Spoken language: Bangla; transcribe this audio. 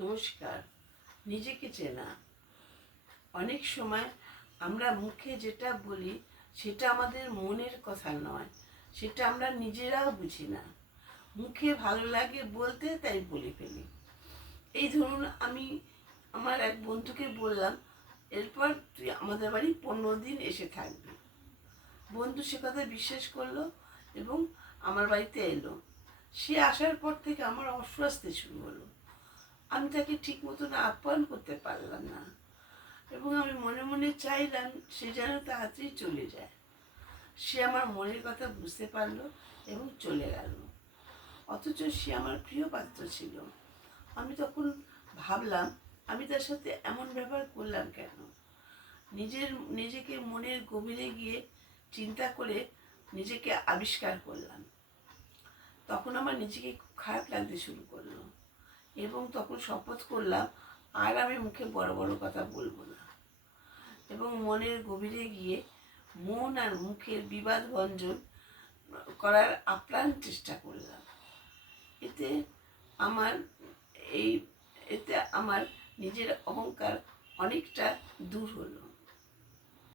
নমস্কার। নিজেকে চেনা। অনেক সময় আমরা মুখে যেটা বলি সেটা আমাদের মনের কথা নয়, সেটা আমরা নিজেরাও বুঝি না। মুখে ভালো লাগে বলতে, তাই বলে ফেলি। এই ধরুন, আমি আমার এক বন্ধুকে বললাম, এরপর তুই আমাদের বাড়ি 15 দিন এসে থাকবি। বন্ধু সে কথা বিশ্বাস করলো এবং আমার বাড়িতে এলো। সে আসার পর থেকে আমার অস্বস্তি শুরু হলো। আমি তাকে ঠিক মতন আপ্যায়ন করতে পারলাম না এবং আমি মনে মনে চাইলাম সে যেন তাড়াতাড়ি চলে যায়। সে আমার মনের কথা বুঝতে পারলো এবং চলে গেল। অথচ সে আমার প্রিয় পাত্র ছিল। আমি তখন ভাবলাম, আমি তার সাথে এমন ব্যবহার করলাম কেন? নিজেকে মনের গভীরে গিয়ে চিন্তা করে নিজেকে আবিষ্কার করলাম। তখন আমার নিজেকে খুব খারাপ লাগতে শুরু করলো এবং তখন শপথ করলাম, আর আমি মুখে বড় বড় কথা বলবো না এবং মনের গভীরে গিয়ে মন আর মুখের বিবাদ ভঞ্জন করার আপ্রাণ চেষ্টা করলাম। এতে আমার এই এতে আমার নিজের অহংকার অনেকটা দূর হলো।